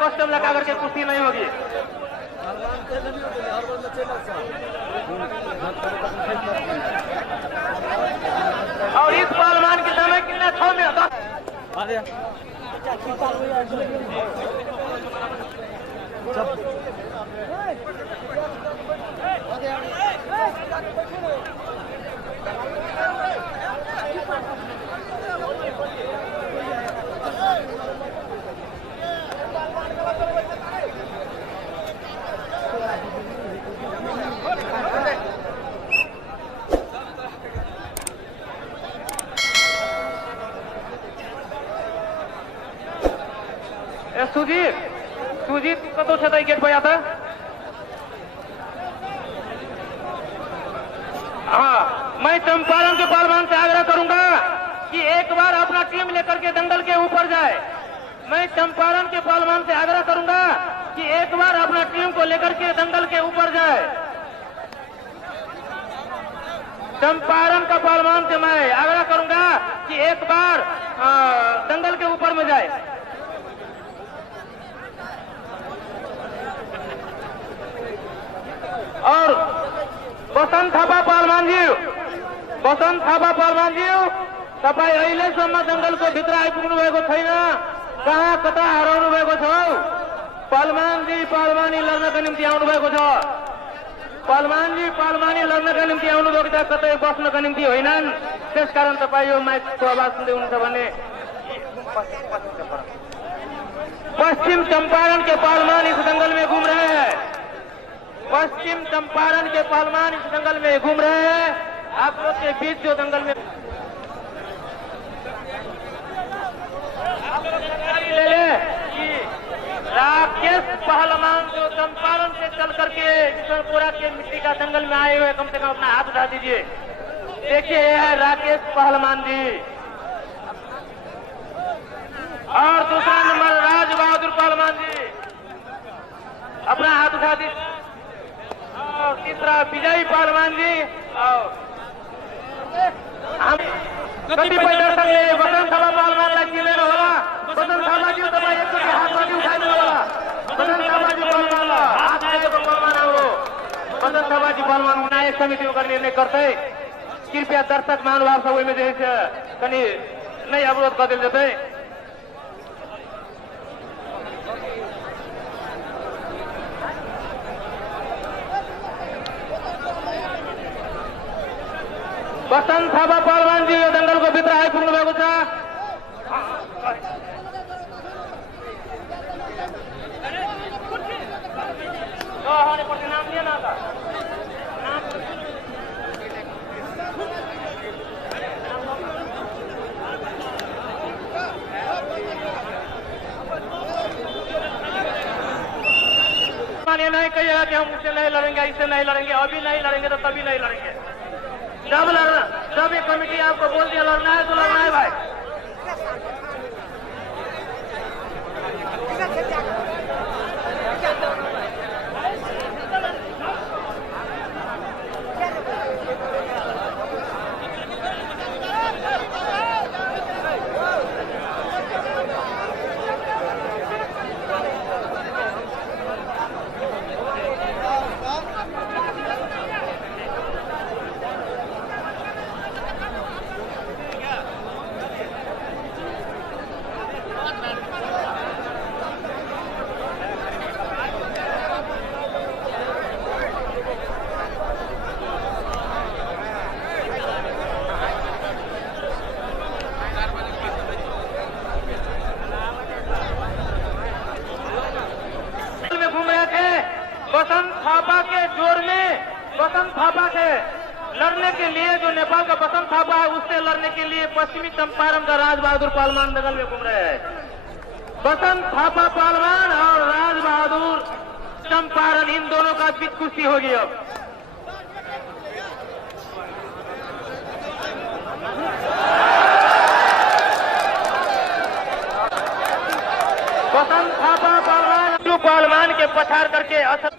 Custom लगा करके कुश्ती नहीं होगी। और इस पहलवान के समय कितना 6 में 10 सुजीत कतो छता गेट पे आता। हाँ, मैं चंपारण के पहलवान से आग्रह करूंगा कि एक बार अपना टीम लेकर के दंगल के ऊपर जाए। मैं चंपारण के पहलवान से आग्रह करूंगा कि एक बार अपना टीम को लेकर के दंगल के ऊपर जाए। चंपारण का पहलवान से मैं आग्रह करूंगा कि एक बार दंगल के ऊपर में जाए। और बसंत थापा पहलवान जी तपाईँ अहिलेसम्म दंगलको भित्र आइपुग्नु भएको छैन, कहाँ कता हराउनु भएको छ? पहलवान जी पहलवानी लड्नका निम्ति आउनु भएको छ। पहलवान जी पहलवानी लड्नका निम्ति आउनु भएको छ, कतै बस्नका निम्ति होइनन्। त्यसकारण तपाईँ यो माइकको आवाज सुन्दै हुनुहुन्छ भने पश्चिम चंपारण के पहलवान इस दंगल में घूम रहे हैं। पश्चिम चंपारण के पहलवान इस दंगल में घूम रहे हैं। आप लोग के बीच जो दंगल में ले ले कि राकेश पहलवान जो चंपारण से चल करके किशनपुरा के मिट्टी का दंगल में आए हुए, कम से कम अपना हाथ उठा दीजिए। देखिए यह है राकेश पहलवान जी। और दूसरा नंबर राज बहादुर पहलवान जी, अपना हाथ उठा दीजिए। और तीसरा विजय पहलवान जी। और हम कतिपय दर्शकले बसंत थापा पहलवानलाई चिनेर होला। बसंत थापाजी तपाईँ एकचोटि हातमाथि उठाइदिनु होला। बसंत थापाजी पहलवानलाई हात आएको पहलवान हाम्रो बसंत थापाजी पहलवान नायक समिति का निर्णय करते। कृपया दर्शक महानुभाव सब में कनी नहीं अवरोध कर दिल जाते। बसंत थापा पहलवान जी यो दंगल को भित्र आइपुग्नु भएको छ। नाम लिएन त मानिए नहीं कहिएगा कि हम उससे नहीं लड़ेंगे, इससे नहीं लड़ेंगे, अभी नहीं लड़ेंगे तो तभी नहीं लड़ेंगे। जब लड़ना, जब ये कमेटी आपको बोल दिया लड़ना है तो लड़ना है भाई। बसंत थापा के जोर में, बसंत थापा के लड़ने के लिए जो नेपाल का बसंत थापा है उससे लड़ने के लिए पश्चिमी चंपारण का राज बहादुर पहलवान दंगल में घूम रहे हैं। बसंत थापा पहलवान और राज बहादुर चंपारण, इन दोनों का बीच कुश्ती होगी। अब बसंत थापा पहलवान के पछाड़ करके असर